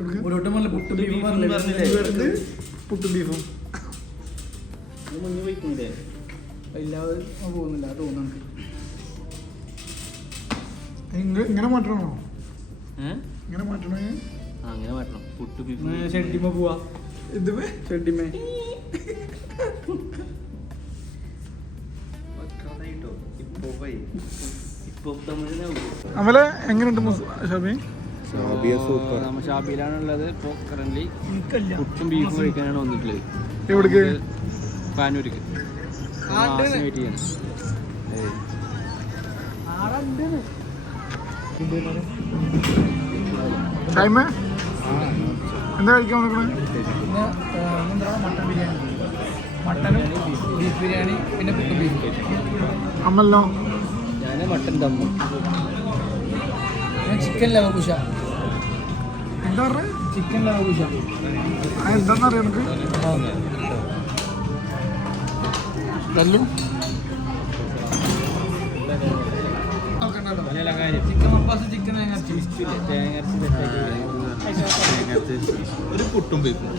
പുട്ടും ബീഫും പോകുന്നില്ല തോന്നുന്നു. ഇങ്ങനെ മാറ്റണോ? ഇങ്ങനെ മാറ്റണേ? അങ്ങനെ മാറ്റണം. പുട്ട് ബീഫ് ഷെഡിമ പോവാ. ഇതുവേ ഷെഡിമേ അമലെ എങ്ങനെയുണ്ട് ഷാബി? ഷാബിയിലാണുള്ളത്. ഇപ്പോൾ കറന്റ് പുട്ടും ബീഫും കഴിക്കാനാണ് വന്നിട്ടുള്ളത്. എവിടേക്ക്? പാനൂർക്ക്. വെയിറ്റ് ചെയ്യണം. ഷൈമേ എന്താ കഴിക്കാൻ നോക്കണേ? മട്ടൻ ബിരിയാണി, മട്ടനും ബീഫ് ബിരിയാണി, പിന്നെ പുട്ടും ബീഫ്. അമ്മല്ലോ? ഞാൻ മട്ടൻ ദമ്മു, ചിക്കൻ ലവകുശ. എന്താ പറഞ്ഞേ? ചിക്കൻ ലവകുശ. എന്താന്നറിയാം എനിക്ക്. ചിക്കൻ മപ്പാസ്, ചിക്കൻ ഒരു പുട്ടും ബീഫും.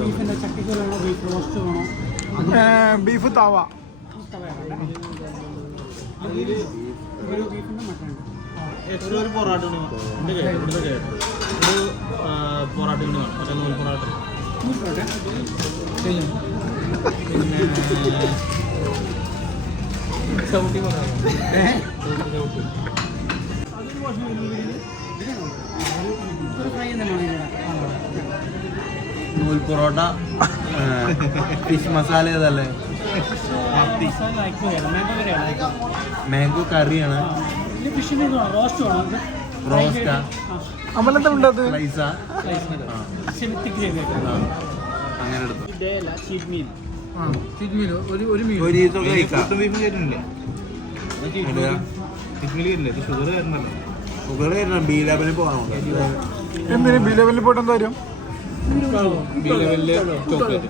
ബീഫിന്റെ ചക്കയ്ക്ക് വേണോ, ബീഫ് റോസ്റ്റ് വേണോ? ബീഫ് താവ. ബീഫിന്റെ മട്ടൻ എക്സ്ട്രാ ഒരു പൊറാട്ട ഒരു പൊറാട്ട വേണം. മറ്റേ നൂൽ പൊറാട്ട. പിന്നെ ചവിട്ടി പൊറാട്ട. നൂൽ പൊറോട്ട, ഫിഷ് മസാല ഏതല്ലേ? മാംഗോ കറിയാണ്. റോസ്റ്റാ? അമലെന്താ ഉണ്ടത്? റൈസാ? അങ്ങനെ എടുത്തു. എന്തിന് ബി ലെവലിൽ പോയിട്ട് എന്താ കാര്യം? ചോക്ലേറ്റ്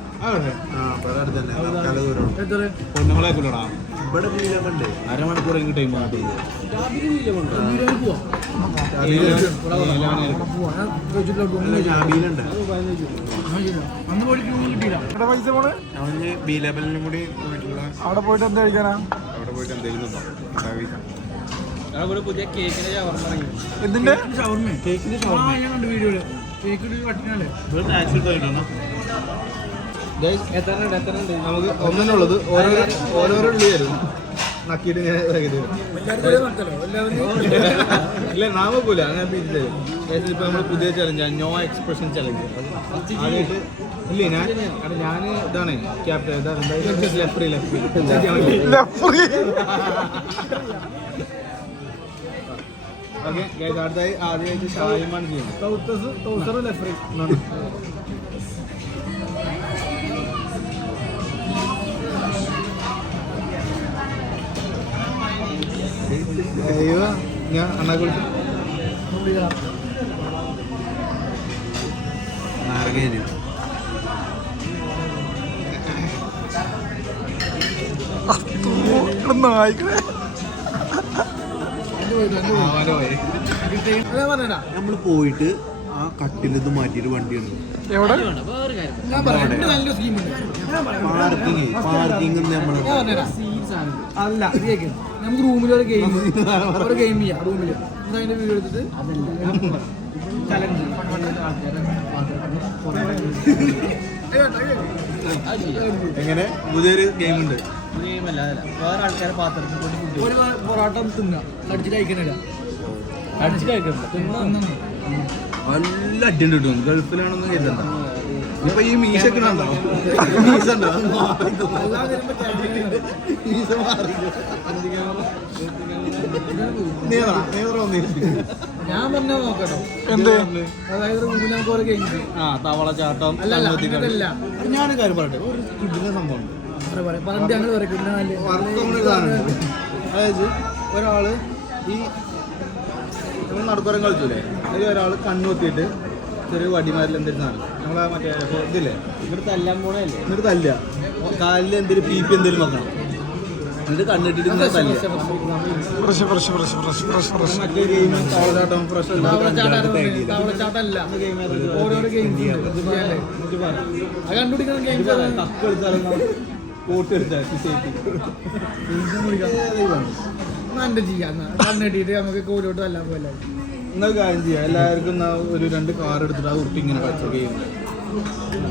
ഇവിടെ അരമണിക്കൂർ ടൈം പൈസ പോണേ? ബി ലെവലിനും കൂടി പോയിട്ടുള്ള അവിടെ പോയിട്ട് എന്താ കഴിക്കാനാ? അവിടെ പോയിട്ട് എന്തെങ്കിലും പുതിയ കേക്കിന്റെ ഷവർമ ഇറങ്ങി. എന്തിന്റെ ഷവർമ? കേക്കിന്റെ ഷവർമ ഞാൻ കണ്ടു വീഡിയോയില്. കേക്കിന്റെ കട്ടിനാലേ നമുക്ക് ഒന്നിനുള്ളത് ഓരോരോ ഉള്ളി തരും. നക്കിയിട്ട് ഇങ്ങനെ ഇല്ല നാമക്കൂല അങ്ങനെ പിരിച്ചത്. ഇപ്പൊ നമ്മള് പുതിയ ചലഞ്ച് നോ എക്സ്പ്രഷൻ ചലഞ്ച്. ആദ്യമായിട്ട് ഇല്ലേ ഞാൻ ഇതാണ് ക്യാപ്റ്റൻ. ലെഫ്രി ഓക്കെ. അടുത്തായി ആദ്യമായിട്ട് ഷാഹിമാണ് ചെയ്യുന്നത്. ലെഫ്രി അയ്യോ ഞാൻ അണ്ണാ കുളിച്ചു നാരകേരി നായിക്കണേ. നമ്മള് പോയിട്ട് ആ കട്ടിലിത് മാറ്റിയിട്ട് വണ്ടിയുണ്ട്. എവിടെ? പാർക്കിംഗ് നമ്മള് അല്ല നമുക്ക് റൂമിൽ ഒരു ഗെയിം ചെയ്യാം. റൂമിൽ അതിന്റെ വീഡിയോ എടുത്തിട്ട് ചലഞ്ച് എങ്ങനെ പുതിയൊരു ഗെയിം ഉണ്ട്. വേറെ ആൾക്കാരെ പാത്രത്തിൽ ഒരു പൊറോട്ട തിന്നുക, കടിച്ചിട്ട് കഴിക്കണില്ല. കടിച്ചിട്ട് കഴിക്കണ്ട, നല്ല അടിയുണ്ട് കിട്ടും. ഗൾഫിലാണെന്ന് കരുതണ്ട. ഇപ്പൊ ഈ മീശൊക്കെ ഉണ്ടോ? മീശ ഉണ്ടോ? മീശ മാറി ഞാൻ പറഞ്ഞ നോക്കട്ടോ. എന്ത്? അതായത് റൂമിൽ നമുക്ക് ഓരോ ഗെയിം തവളച്ചാട്ടം. ഞാനൊരു കാര്യം പറയട്ടെ. ഒരു കിട്ടുന്ന സംഭവം അതായത് ഒരാള് ഈ നടക്കുരം കളിച്ചൂലേ, അതിൽ ഒരാൾ കണ്ണുകൊത്തിയിട്ട് ചെറിയ വടിമാരിൽ എന്തെങ്കിലും സാധനം നമ്മളെ മറ്റേ ഇതില്ലേ എന്നിട്ട് തല്ലാൻ പോണല്ലേ, എന്നിട്ട് തല്ല കാലിൽ എന്തെങ്കിലും പീപ്പി എന്തെങ്കിലും വെക്കണം. ഇത് കണ്ടിട്ട് മറ്റേ ഗെയിം തവളച്ചാട്ടം ഫ്രഷ് തവളച്ചാട്ടല്ല ഓരോരോ ഗെയിംസ് അത് കണ്ടുപിടിക്കുന്ന ഗെയിംസ് കക്ക് കളിച്ചാലും കോട്ട് എടുത്താൽ നല്ല ചെയ്യാം കണ്ണിട്ടിട്ട് നമുക്ക് കോലോട്ട് എല്ലാം പോലെ എന്നാൽ കാര്യം ചെയ്യാം എല്ലാവർക്കും ഒരു 2 കാർ എടുത്തിട്ട് ആ ഉറുപ്പി ഇങ്ങനെ കളിച്ച ഗെയിം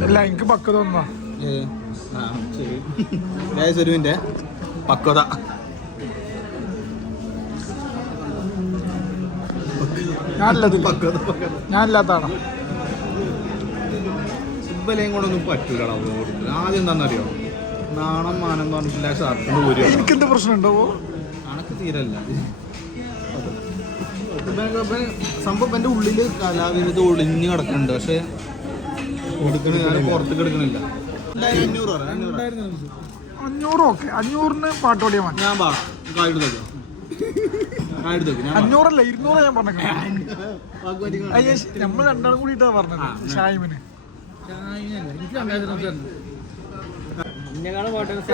അല്ല എനിക്ക് പക്വത ഒന്നാ ശരി സുരുവിൻ്റെ പക്വത ഞാനില്ലാത്താണ് സുബലയും കൊണ്ടൊന്നും പറ്റൂല ആദ്യം എന്താണെന്നറിയോ നാണം മാനം പറഞ്ഞിട്ടില്ല ഷർട്ടിന് ഊരി എനിക്കെന്ത് പ്രശ്നമുണ്ടോ കണക്ക് തീരല്ല സംഭവം എൻ്റെ ഉള്ളിൽ കലാവിരുദ്ധ ഒളിഞ്ഞ് കിടക്കുന്നുണ്ട് പക്ഷെ എടുക്കണ ഞാൻ പുറത്തേക്ക് എടുക്കണില്ല 500 ഓക്കെ 500 പാട്ട് പാടിയാൽ മതി ഞാൻ പാടാം കായിട്ട് നോക്കാം 500 അല്ല 200 ഞാൻ പറഞ്ഞത് നമ്മൾ രണ്ടാളും കൂടിയിട്ടാ പറഞ്ഞത് ഷായിമിന് എനിക്ക് 2000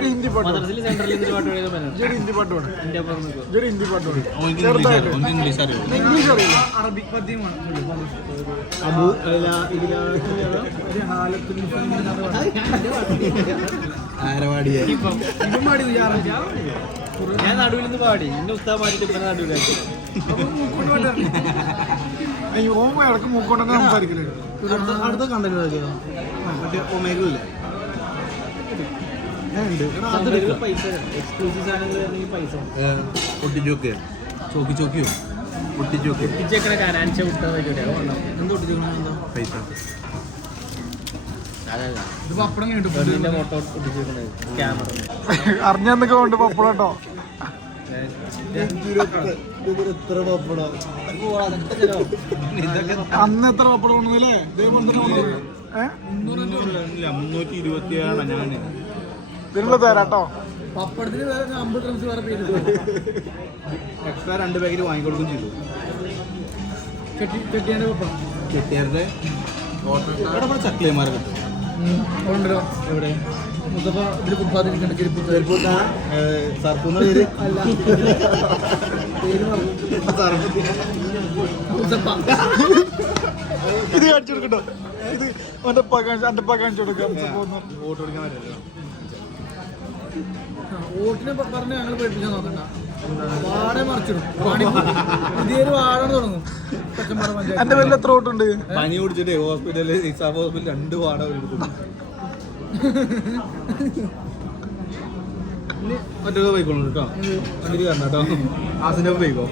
ഹിന്ദി പാട്ട് ഹിന്ദി പാട്ട് പാടും ഹിന്ദി പാട്ട് പാടും ഇംഗ്ലീഷ് അറിയാം ഇംഗ്ലീഷ് അറിയില്ല അറബിക് പദ്യമാണ് ആരവാടിയെ ഞാൻ നടുവിൽ നിന്ന് പാടി എന്റെ ഉസ്താദ് മാറ്റിട്ട് ഇപ്പൊ നടുവിലാക്കി ഓമ ഇടക്ക് മൂക്കൊണ്ടെന്ന് സംസാരിക്കില്ലേ അടുത്ത കണ്ടന്റ് മറ്റേ ഒമേഗല്ലേ പൈസ എക്സ്ക്ലൂസീവ് സാധനങ്ങൾ പൈസ ഒട്ടിച്ചോക്കിയോ ചോക്കിയോ ഒട്ടിച്ചോക്കി ഒട്ടിച്ചേക്കണ കാരാൻച്ച വിട്ടത് എന്താ ഒട്ടിച്ചോക്കണോ പൈസ ഇത് പപ്പടം കിട്ടും ഫോട്ടോ ഒട്ടിച്ചേക്കണത് ക്യാമറ അറിഞ്ഞെന്നൊക്കെ കൊണ്ട് പപ്പടം കേട്ടോ അന്ന് എത്ര പപ്പടം കൊണ്ടുവന്നല്ലേ ഇതേപോലെ തന്നെ 327 ഞാൻ ഇതിനുള്ള തരാട്ടോ പപ്പടത്തിന് വേറെ 50 ഡ്രംസ് വേറെ പേര് എക്സ്ട്രാ 2 പാക്കറ്റ് വാങ്ങിക്കൊടുക്കും ചെയ്തു കെട്ടിയാൻ്റെ പപ്പടം കെട്ടിയാരുടെ ഇവിടെ ചക്ലിയന്മാരെ കിട്ടും ഉണ്ടല്ലോ എവിടെ മുത്തപ്പ ഇതിൽ കുപ്പാതിരിക്കണ്ട സർപ്പൂന്ന പേര് അല്ല പേര് മുത്തപ്പ ഇത് കാണിച്ചു കൊടുക്കട്ടോ ഇത് എന്റെ കാണിച്ചു കൊടുക്കാം വോട്ട് കൊടുക്കാൻ പറ്റില്ല വോട്ടിനെ പറഞ്ഞ് ഞങ്ങൾ പഠിപ്പിച്ചാൽ നോക്കണ്ട വാട മറിച്ചിടും പുതിയൊരു വാടാണ് തുടങ്ങും പച്ചമ്പാറ പഞ്ചായത്ത് എന്റെ പേരിൽ എത്ര വോട്ടുണ്ട് പനി കുടിച്ചിട്ട് ഹോസ്പിറ്റലിൽ ഇസാഫ് ഹോസ്പിറ്റലിൽ 2 വാട കൊടുക്കും മറ്റൊക്കെ പോയിക്കോളൂ കേട്ടോ വണ്ടിക്ക് കയറണം കേട്ടോ ആസിൻ്റെ പോയിക്കോ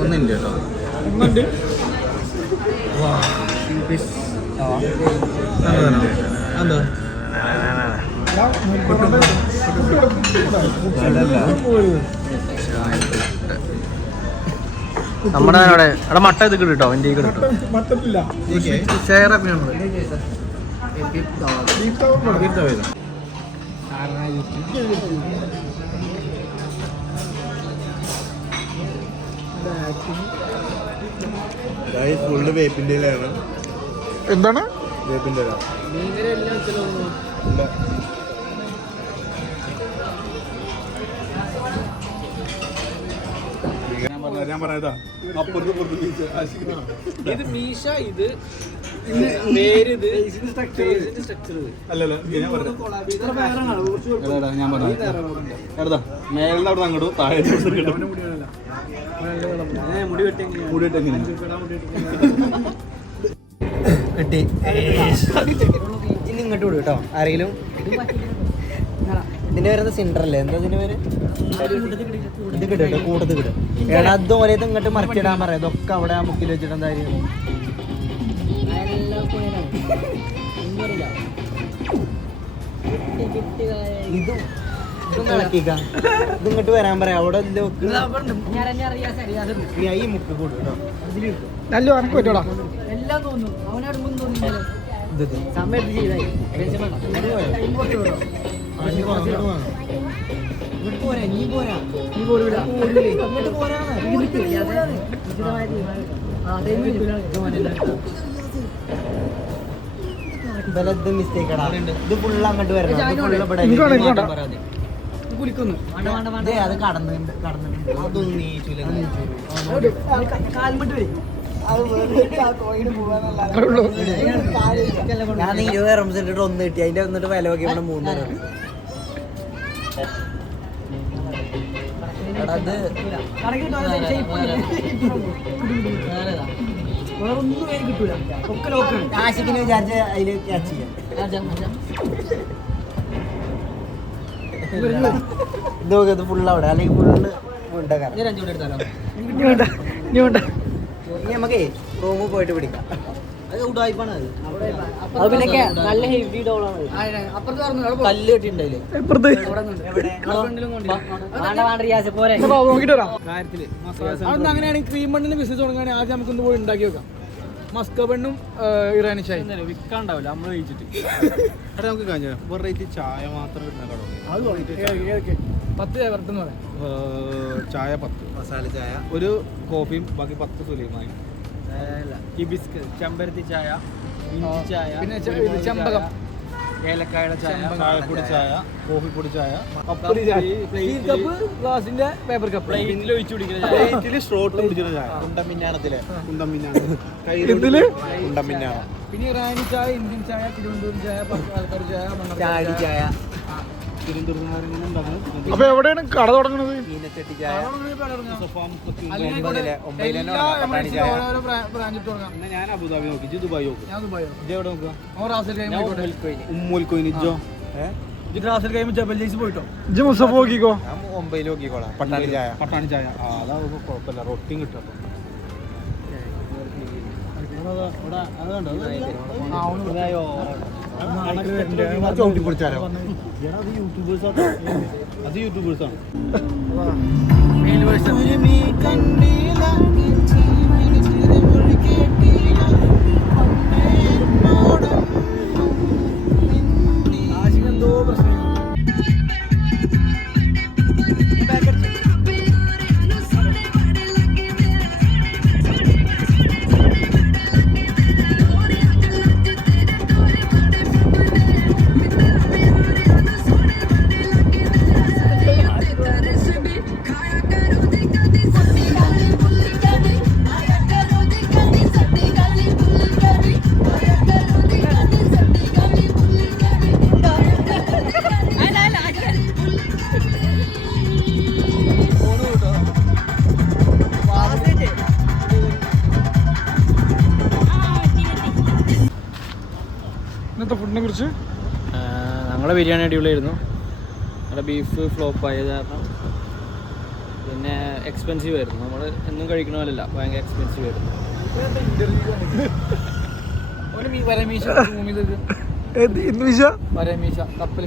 ഒന്നുണ്ട് കേട്ടോ ഒന്നുണ്ട് എന്താ നമ്മുടെ അവിടെ മട്ട ഇത് കിട്ടോ എൻ്റെ കിട്ടും മട്ടത്തില്ല ഷെയർ ഫുള്ള് വേപ്പിൻ്റെ ഇലയാണ് എന്താണ് വേപ്പിൻ്റെ ഇല ഞാൻ പറയാ ഇത് മീശ ഇത് പേര് ഇത് സ്ട്രക്ചർ അല്ലല്ലോ ഞാൻ പറഞ്ഞു എടാ മേലിന്റെ അവിടെ അങ്ങോട്ട് താഴെ മുടി വെട്ടി കിട്ടി ഇനി ഇങ്ങോട്ട് വിടും കേട്ടോ ആരെങ്കിലും ഇതിന്റെ പേരെന്താ സിൻഡർ അല്ലേ എന്താ ഇതിന്റെ പേര് ഇത് കിട്ടും കൂട്ടത്ത് കിട്ടും എടാ അതുപോലെ ഇത് ഇങ്ങോട്ട് മറിച്ചിടാൻ പറയാം ഇതൊക്കെ അവിടെ ആ മുക്കിൽ വെച്ചിട്ട് എന്തായാലും ഇത് ഇതൊന്ന് ഇളക്കിക്ക ഇത് ഇങ്ങോട്ട് വരാൻ പറയാം അവിടെ ഈ മുക്ക് കൂടും കേട്ടോ നല്ല വനക്ക് പറ്റോടാ എല്ലാം തോന്നുന്നു അവനടുമ്പം തോന്നുന്നു ഇത് സമയത്ത് ചെയ്തായി പോരാ നീ പോരാ നീ പോരൂല അങ്ങോട്ട് പോരാന്ന് ഇവലത് മിസ്റ്റേക്ക് ഇത് ഫുള്ള് അങ്ങോട്ട് വരണം കുലിക്കുന്നു അത് കടന്നിട്ടുണ്ട് അതൊന്നും നീച്ചൂല ഞാൻ 20 റംസ് ഇട്ടിട്ട് 1 കിട്ടി അതിന്റെ വന്നിട്ട് വില നോക്കി ഇവിടെ 3 ആശിക്കിന് വിചാരിച്ച അതില് ക്യാച്ച് ചെയ്യാം ഇത് ഫുള്ള് അവിടെ അല്ലെങ്കിൽ ഫുള്ള് നമുക്കേ റൂമിൽ പോയിട്ട് പിടിക്കാം അത് ഉടായിപ്പാണ് അത് പിന്നെ നല്ല ഹെവി ഡോളാണ് കല്ല് കെട്ടിണ്ടായില്ലേ അങ്ങനെയാണെങ്കിൽ ക്രീം ബണ്ണിന് ബിസിനസ് തുടങ്ങുകയാണെങ്കിൽ ആദ്യം നമുക്കൊന്ന് പോയി ഉണ്ടാക്കി വെക്കാം മസ്ക ബണ്ണും ഇറാനി ചായ വിൽക്കാണ്ടാവില്ല നമ്മൾ കഴിച്ചിട്ട് നമുക്ക് കഴിഞ്ഞ വെറൈറ്റി ചായ മാത്രം കിട്ടുന്ന കട 10 ചായ വരട്ടെന്ന് പറയാം ചായ 10 മസാല ചായ ഒരു കോഫിയും ബാക്കി 10 സുലൈമാനി ഹിബിസ്കസ് ചെമ്പരത്തി ചായ ഇഞ്ചി ചായ പിന്നെ ചെമ്പകം ഏലക്കായുടെ ചായ ചായപ്പൊടി ചായ കോഫിപ്പൊടി ചായ കപ്പ് ഗ്ലാസിന്റെ പേപ്പർ കപ്പ് പ്ലേറ്റിൽ ഒഴിച്ചു കുടിക്കുന്ന പ്ലേറ്റിൽ സ്ട്രോട്ട് കുടിക്കുന്ന ചായ ഇതില് കുണ്ടമിന്നാണ് പിന്നെ ഇറാനി ചായ ഇന്ത്യൻ ചായ തിരുവനന്തപുരം ചായ പാലക്കാട് ചായ മണ്ണാടി ചായ അപ്പൊ എവിടെയാണ് കട തുടങ്ങുന്നത് ഞാൻ അബുദാബി നോക്കി ദുബായ് നോക്കി എവിടെ നോക്കുക പോയിട്ടോ നോക്കിക്കോ മുംബൈയിൽ നോക്കിക്കോളാം പട്ടാണി ചായ അതാവുമ്പോ കുഴപ്പമില്ല റൊട്ടിയും കിട്ടും അത് യൂട്യൂബേഴ്സാണ് എന്തോ പ്രശ്നം ഇന്നത്തെ ഫുഡിനെ കുറിച്ച് ഞങ്ങളുടെ ബിരിയാണി അടിപൊളിയായിരുന്നു. നമ്മുടെ ബീഫ് ഫ്ലോപ്പ് ആയത് കാരണം പിന്നെ എക്സ്പെൻസീവ് ആയിരുന്നു. നമ്മൾ എന്നും കഴിക്കണ പോലല്ല, ഭയങ്കര എക്സ്പെൻസീവ് ആയിരുന്നു. പരമീശ കപ്പൽ